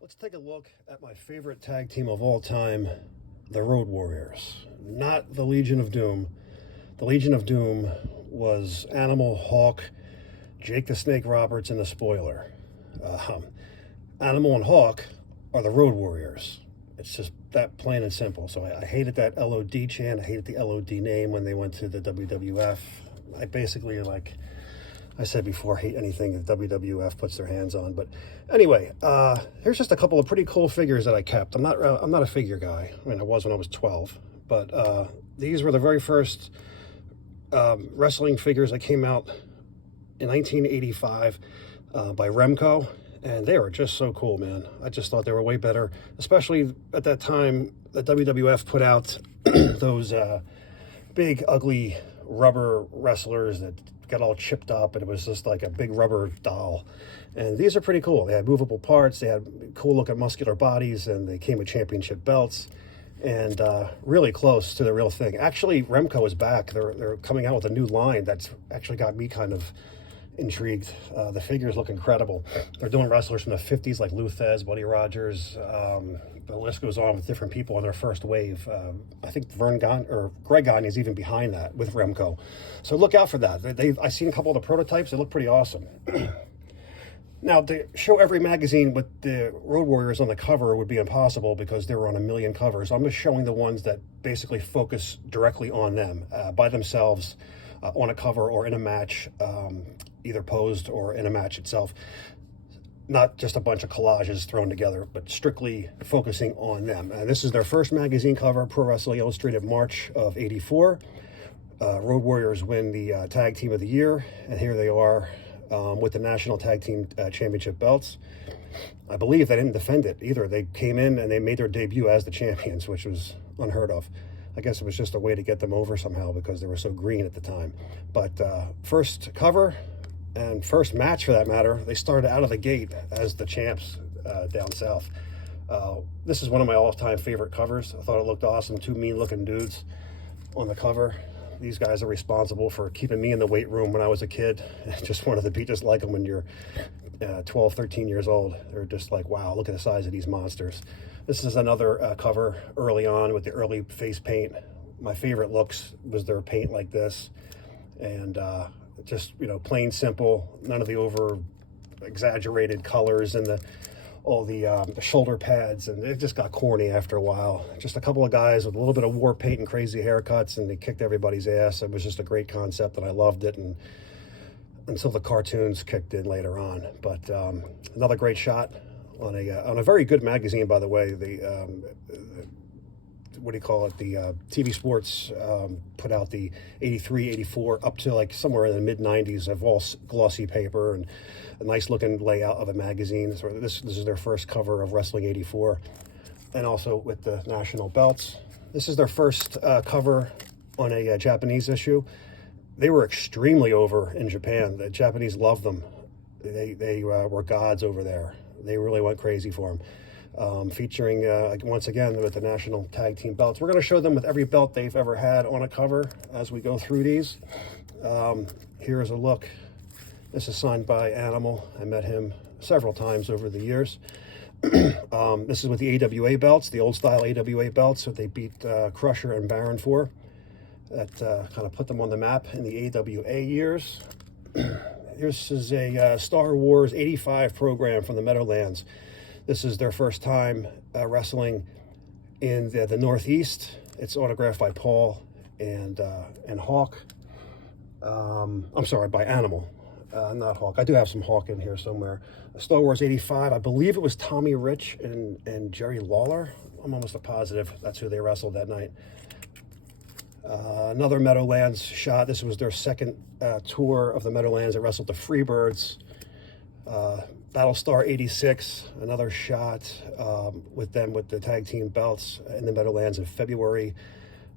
Let's take a look at my favorite tag team of all time, the Road Warriors. Not the Legion of Doom. The Legion of Doom was Animal, Hawk, Jake the Snake Roberts, and the Spoiler. Animal and Hawk are the Road Warriors. It's just that plain and simple. So I hated that LOD chant. I hated the LOD name when they went to the WWF. I basically, like I said before, hate anything that WWF puts their hands on. But anyway, here's just a couple of pretty cool figures that I kept. I'm not a figure guy. I mean, I was when I was 12. But these were the very first wrestling figures that came out in 1985 by Remco. And they were just so cool, man. I just thought they were way better, especially at that time the WWF put out those big, ugly rubber wrestlers that got all chipped up, and it was just like a big rubber doll. And these are pretty cool. They had movable parts, they had cool looking muscular bodies, and they came with championship belts, and really close to the real thing. Actually, Remco is back. They're coming out with a new line that's actually got me kind of intrigued. The figures look incredible. They're doing wrestlers from the 50s like Lou Thesz, Buddy Rogers. The list goes on with different people in their first wave. I think Greg Gagne is even behind that with Remco. So look out for that. I've seen a couple of the prototypes. They look pretty awesome. Now, to show every magazine with the Road Warriors on the cover would be impossible because they were on a million covers. I'm just showing the ones that basically focus directly on them, by themselves, on a cover or in a match, either posed or in a match itself. Not just a bunch of collages thrown together, but strictly focusing on them. This is their first magazine cover, Pro Wrestling Illustrated, March of '84. Road Warriors win the Tag Team of the Year, and here they are with the National Tag Team Championship belts. I believe they didn't defend it either. They came in and they made their debut as the champions, which was unheard of. I guess it was just a way to get them over somehow because they were so green at the time. But first cover and first match, for that matter, they started out of the gate as the champs down south. This is one of my all-time favorite covers. I thought it looked awesome. Two mean-looking dudes on the cover. These guys are responsible for keeping me in the weight room when I was a kid. Just wanted to be just like them when you're 12, 13 years old. They're just like, wow, look at the size of these monsters. This is another cover early on with the early face paint. My favorite looks was their paint like this. And just, plain simple, none of the over exaggerated colors and all the shoulder pads, and it just got corny after a while. Just a couple of guys with a little bit of war paint and crazy haircuts, and they kicked everybody's ass. It was just a great concept, and I loved it, and until the cartoons kicked in later on. But another great shot on a very good magazine, by the way. What do you call it? The TV Sports put out the 83, 84, up to like somewhere in the mid-90s of all glossy paper and a nice looking layout of a magazine. So this is their first cover of Wrestling 84, and also with the national belts. This is their first cover on a Japanese issue. They were extremely over in Japan. The Japanese loved them. They were gods over there. They really went crazy for them. Featuring, once again, with the National Tag Team belts. We're going to show them with every belt they've ever had on a cover as we go through these. Here's a look. This is signed by Animal. I met him several times over the years. This is with the AWA belts, the old-style AWA belts that they beat Crusher and Baron for. That kind of put them on the map in the AWA years. This is a Star Wars 85 program from the Meadowlands. This is their first time wrestling in the Northeast. It's autographed by Paul and Hawk. I'm sorry, by Animal, not Hawk. I do have some Hawk in here somewhere. Star Wars 85, I believe it was Tommy Rich and Jerry Lawler. I'm almost positive that's who they wrestled that night. Another Meadowlands shot. This was their second tour of the Meadowlands. They wrestled the Freebirds. Battlestar 86, another shot with them with the tag team belts in the Meadowlands in February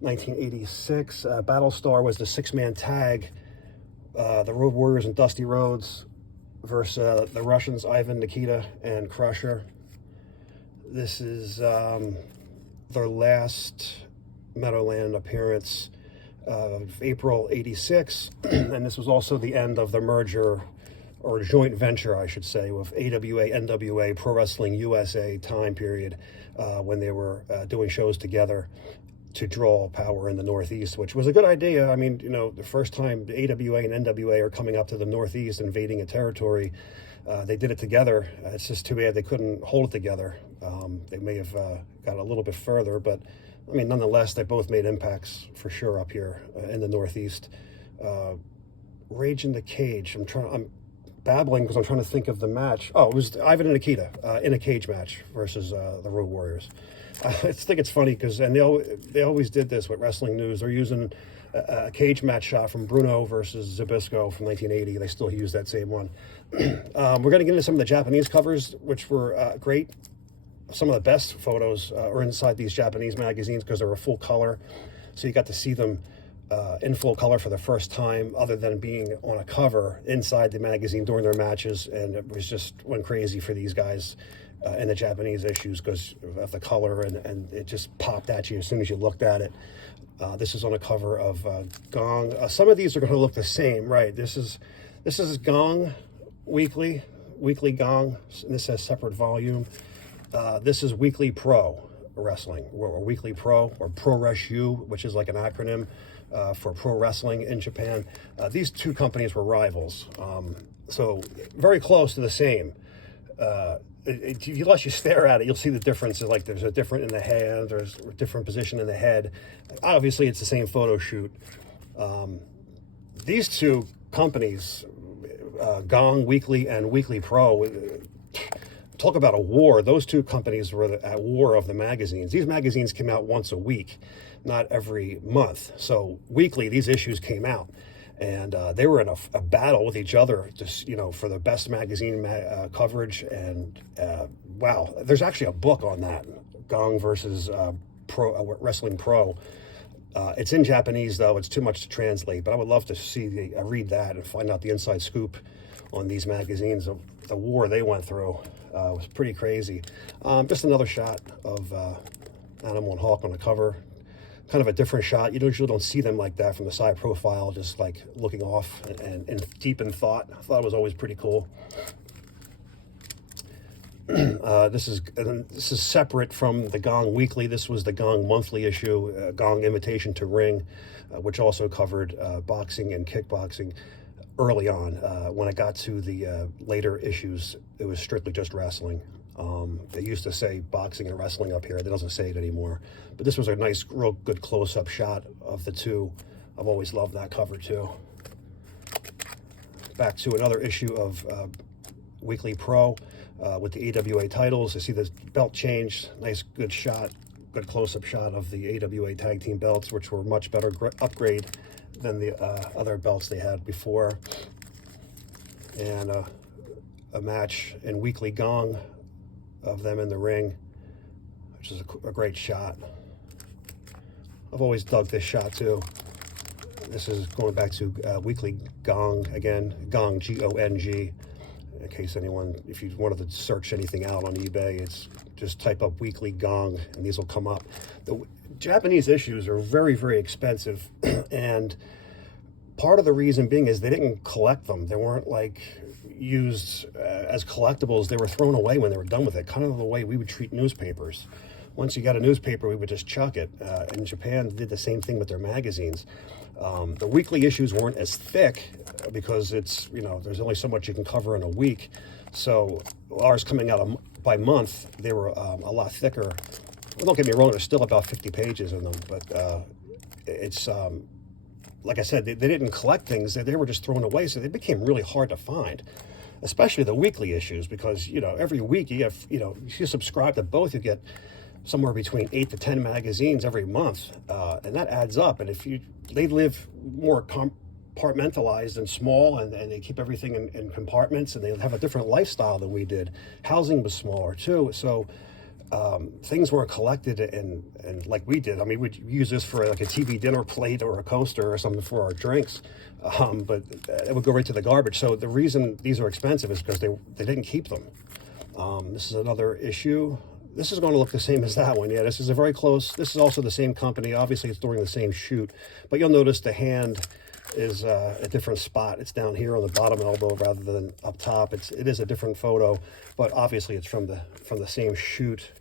1986. Battlestar was the six-man tag. The Road Warriors and Dusty Rhodes versus the Russians, Ivan, Nikita, and Crusher. This is their last Meadowland appearance of April '86, and this was also the end of the merger or a joint venture, I should say, with AWA, NWA, Pro Wrestling USA time period, when they were doing shows together to draw power in the Northeast, which was a good idea. I mean, you know, the first time the AWA and NWA are coming up to the Northeast, invading a territory, they did it together. It's just too bad they couldn't hold it together. They may have got a little bit further, but I mean, nonetheless, they both made impacts for sure up here in the Northeast. Rage in the Cage. I'm babbling because I'm trying to think of the match. Oh, it was Ivan and Nikita in a cage match versus the Road Warriors. I think it's funny because, and they always did this with Wrestling News. They're using a cage match shot from Bruno versus Zbyszko from 1980. They still use that same one. We're going to get into some of the Japanese covers, which were great. Some of the best photos are inside these Japanese magazines because they were full color. So you got to see them in full color for the first time, other than being on a cover inside the magazine during their matches. And it was just went crazy for these guys in the Japanese issues because of the color, and it just popped at you as soon as you looked at it. This is on a cover of Gong. Some of these are going to look the same, right? This is Gong Weekly Gong. And this has separate volume. This is Weekly Pro Wrestling, or Weekly Pro, or Pro Res U, which is like an acronym for pro wrestling in Japan. These two companies were rivals, so very close to the same. Unless you stare at it, you'll see the differences. Like there's a different in the hand, there's a different position in the head. Obviously, it's the same photo shoot. These two companies, Gong Weekly and Weekly Pro, talk about a war. Those two companies were at war of the magazines. These magazines came out once a week, not every month. So weekly, these issues came out. And they were in a battle with each other, just, you know, for the best magazine coverage. And wow, there's actually a book on that, Gong versus Wrestling Pro. It's in Japanese, though. It's too much to translate, but I would love to see read that and find out the inside scoop on these magazines of the war they went through. It was pretty crazy. Just another shot of Animal and Hawk on the cover. Kind of a different shot. You usually don't see them like that from the side profile, just like looking off and deep in thought. I thought it was always pretty cool. This is separate from the Gong Weekly. This was the Gong Monthly issue, Gong Invitation to Ring, which also covered boxing and kickboxing early on. When I got to the later issues, it was strictly just wrestling. They used to say boxing and wrestling up here. It doesn't say it anymore. But this was a nice, real good close-up shot of the two. I've always loved that cover, too. Back to another issue of Weekly Pro with the AWA titles. You see the belt change. Nice, good shot, good close-up shot of the AWA tag team belts, which were much better upgrade than the other belts they had before. And a match in Weekly Gong of them in the ring, which is a great shot. I've always dug this shot too. This is going back to Weekly Gong again, Gong, G-O-N-G. In case anyone, if you wanted to search anything out on eBay, it's just type up Weekly Gong and these will come up. The Japanese issues are very, very expensive, and part of the reason being is they didn't collect them. They weren't like used as collectibles. They were thrown away when they were done with it, kind of the way we would treat newspapers. Once you got a newspaper, we would just chuck it. And Japan did the same thing with their magazines. The weekly issues weren't as thick because it's, you know, there's only so much you can cover in a week. So ours coming out by month, they were a lot thicker. Well, don't get me wrong, there's still about 50 pages in them, but it's like I said, they didn't collect things. They were just thrown away, so they became really hard to find, especially the weekly issues, because, you know, every week you have, you know, if you subscribe to both, you get somewhere between 8 to 10 magazines every month, and that adds up. And if they live more compartmentalized and small, and they keep everything in compartments, and they have a different lifestyle than we did. Housing was smaller too, so things weren't collected and like we did. I mean, we'd use this for like a TV dinner plate or a coaster or something for our drinks, but it would go right to the garbage. So the reason these are expensive is because they didn't keep them. This is another issue. This is going to look the same as that one. Yeah, this is a very close. This is also the same company. Obviously, it's during the same shoot, but you'll notice the hand is a different spot. It's down here on the bottom elbow rather than up top. It is a different photo, but obviously it's from the same shoot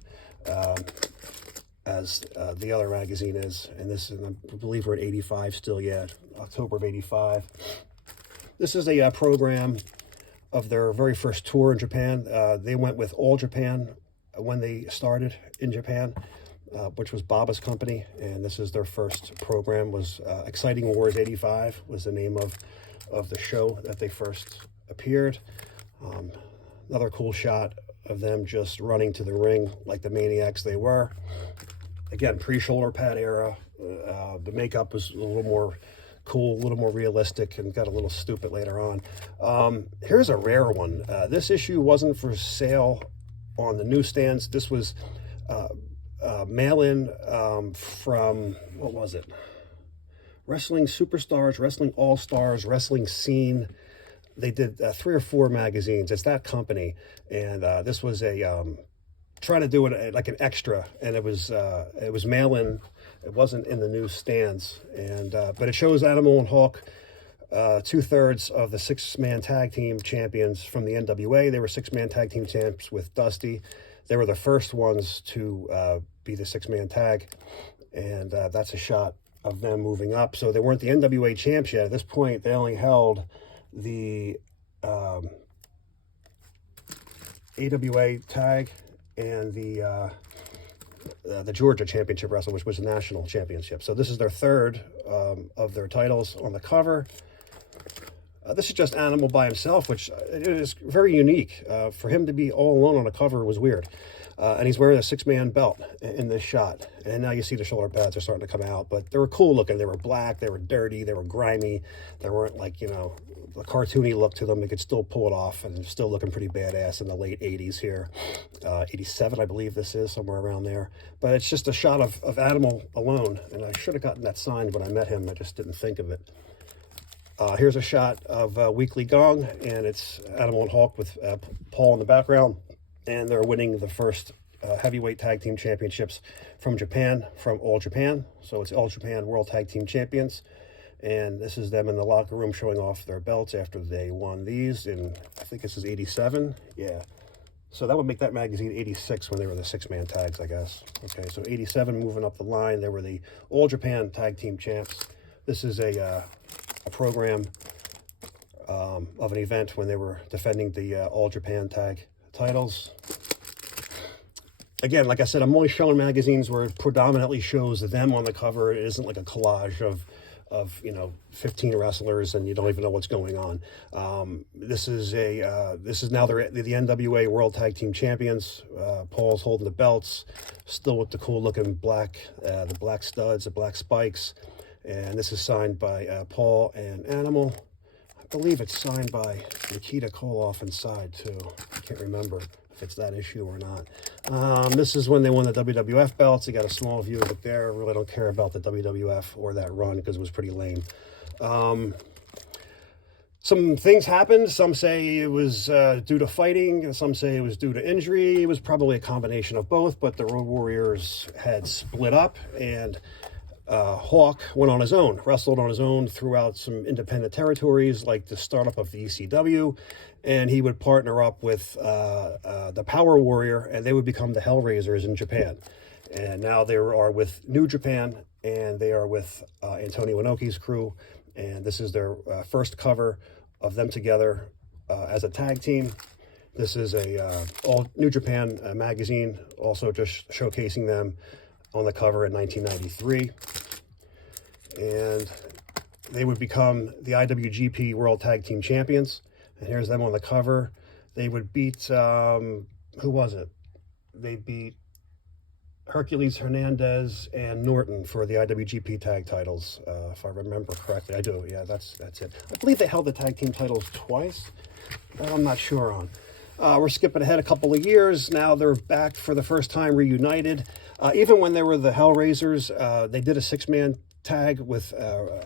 as the other magazine is. And this is, I believe we're at 85 still, yeah, October of 85. This is a program of their very first tour in Japan. They went with All Japan when they started in Japan, which was Baba's company, and this is their first program. Was Exciting Wars 85 was the name of the show that they first appeared. Another cool shot of them just running to the ring like the maniacs they were. Again, pre-shoulder pad era. The makeup was a little more cool, a little more realistic, and got a little stupid later on. Here's a rare one. This issue wasn't for sale on the newsstands. This was mail-in from, what was it? Wrestling Superstars, Wrestling All-Stars, Wrestling Scene. They did 3 or 4 magazines. It's that company. And this was a, trying to do it like an extra. And it was mail-in. It wasn't in the newsstands. And, but it shows Animal and Hawk, 2/3 of the 6-man tag team champions from the NWA. They were 6-man tag team champs with Dusty. They were the first ones to be the 6-man tag, and that's a shot of them moving up. So they weren't the NWA champs yet. At this point, they only held the AWA tag and the Georgia Championship Wrestling, which was a national championship. So this is their third of their titles on the cover. This is just Animal by himself, which is very unique. For him to be all alone on a cover was weird. And he's wearing a 6-man belt in this shot. And now you see the shoulder pads are starting to come out. But they were cool looking. They were black. They were dirty. They were grimy. They weren't like, you know, a cartoony look to them. They could still pull it off and still looking pretty badass in the late 80s here. 87, I believe this is, somewhere around there. But it's just a shot of Animal alone. And I should have gotten that signed when I met him. I just didn't think of it. Here's a shot of Weekly Gong, and it's Animal and Hawk with Paul in the background, and they're winning the first heavyweight tag team championships from Japan, from All Japan. So it's All Japan World Tag Team Champions, and this is them in the locker room showing off their belts after they won these in, I think this is 87, yeah. So that would make that magazine 86 when they were the 6-man tags, I guess. Okay, so 87 moving up the line, they were the All Japan Tag Team Champs. This is a program of an event when they were defending the All Japan tag titles. Again, like I said, I'm only showing magazines where it predominantly shows them on the cover. It isn't like a collage of you know, 15 wrestlers and you don't even know what's going on. This is now the NWA World Tag Team Champions. Paul's holding the belts, still with the cool looking black, the black studs, the black spikes. And this is signed by Paul and Animal. I believe it's signed by Nikita Koloff inside too. I can't remember if it's that issue or not. This is when they won the WWF belts. You got a small view of it there. I really don't care about the WWF or that run because it was pretty lame. Some things happened. Some say it was due to fighting, and some say it was due to injury. It was probably a combination of both, but the Road Warriors had split up, and Hawk went on his own, wrestled on his own throughout some independent territories, like the startup of the ECW, and he would partner up with the Power Warrior, and they would become the Hellraisers in Japan. And now they are with New Japan, and they are with Antonio Inoki's crew, and this is their first cover of them together as a tag team. This is a all New Japan magazine, also just showcasing them on the cover in 1993, and they would become the IWGP World Tag Team Champions. And here's them on the cover. They would beat who was it? They beat Hercules Hernandez and Norton for the IWGP tag titles, if I remember correctly. I do, yeah, that's it. I believe they held the tag team titles twice, but I'm not sure on. We're skipping ahead a couple of years. Now they're back for the first time, reunited. Even when they were the Hellraisers, they did a 6-man tag with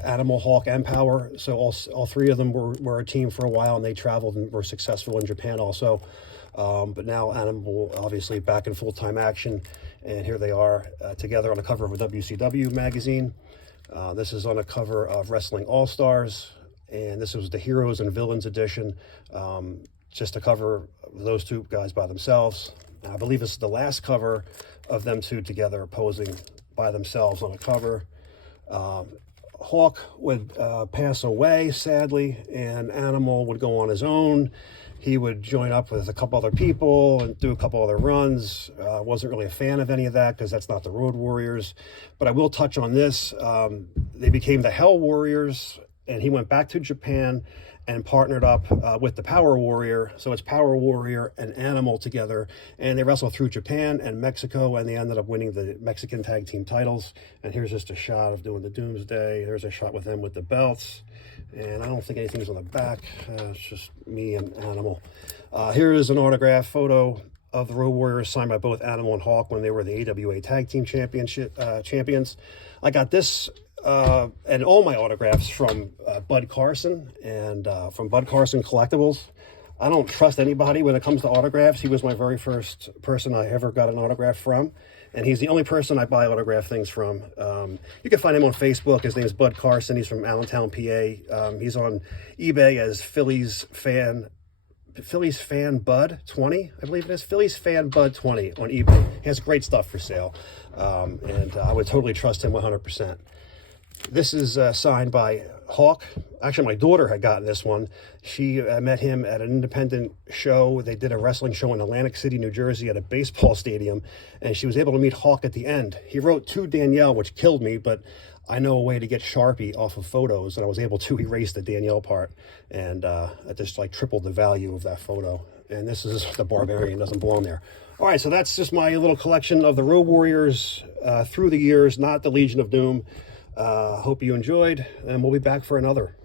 Animal, Hawk, and Power. So all 3 of them were a team for a while, and they traveled and were successful in Japan also. But now Animal, obviously, back in full-time action. And here they are together on the cover of a WCW magazine. This is on a cover of Wrestling All-Stars, and this was the Heroes and Villains edition. Just a cover of those two guys by themselves. I believe this is the last cover of them two together posing by themselves on a cover. Hawk would pass away, sadly, and Animal would go on his own. He would join up with a couple other people and do a couple other runs. Wasn't really a fan of any of that because that's not the Road Warriors. But I will touch on this. They became the Hell Warriors, and he went back to Japan and partnered up with the Power Warrior. So it's Power Warrior and Animal together. And they wrestled through Japan and Mexico, and they ended up winning the Mexican tag team titles. And here's just a shot of doing the Doomsday. There's a shot with them with the belts. And I don't think anything's on the back. It's just me and Animal. Here is an autograph photo of the Road Warriors signed by both Animal and Hawk when they were the AWA Tag Team champions. I got this and all my autographs from Bud Carson and from Bud Carson Collectibles. I don't trust anybody when it comes to autographs. He was my very first person I ever got an autograph from, and he's the only person I buy autograph things from. You can find him on Facebook. His name is Bud Carson. He's from Allentown, PA. He's on eBay as Phillies Fan Bud 20, I believe it is. Phillies Fan Bud 20 on eBay. He has great stuff for sale, and I would totally trust him 100%. This is signed by Hawk. Actually, my daughter had gotten this one. She met him at an independent show. They did a wrestling show in Atlantic City, New Jersey at a baseball stadium, and she was able to meet Hawk at the end. He wrote to Danielle, which killed me, but I know a way to get Sharpie off of photos, and I was able to erase the Danielle part, and it just like tripled the value of that photo. And this is the Barbarian, doesn't belong there. All right, so that's just my little collection of the Road Warriors through the years, not the Legion of Doom. Hope you enjoyed, and we'll be back for another.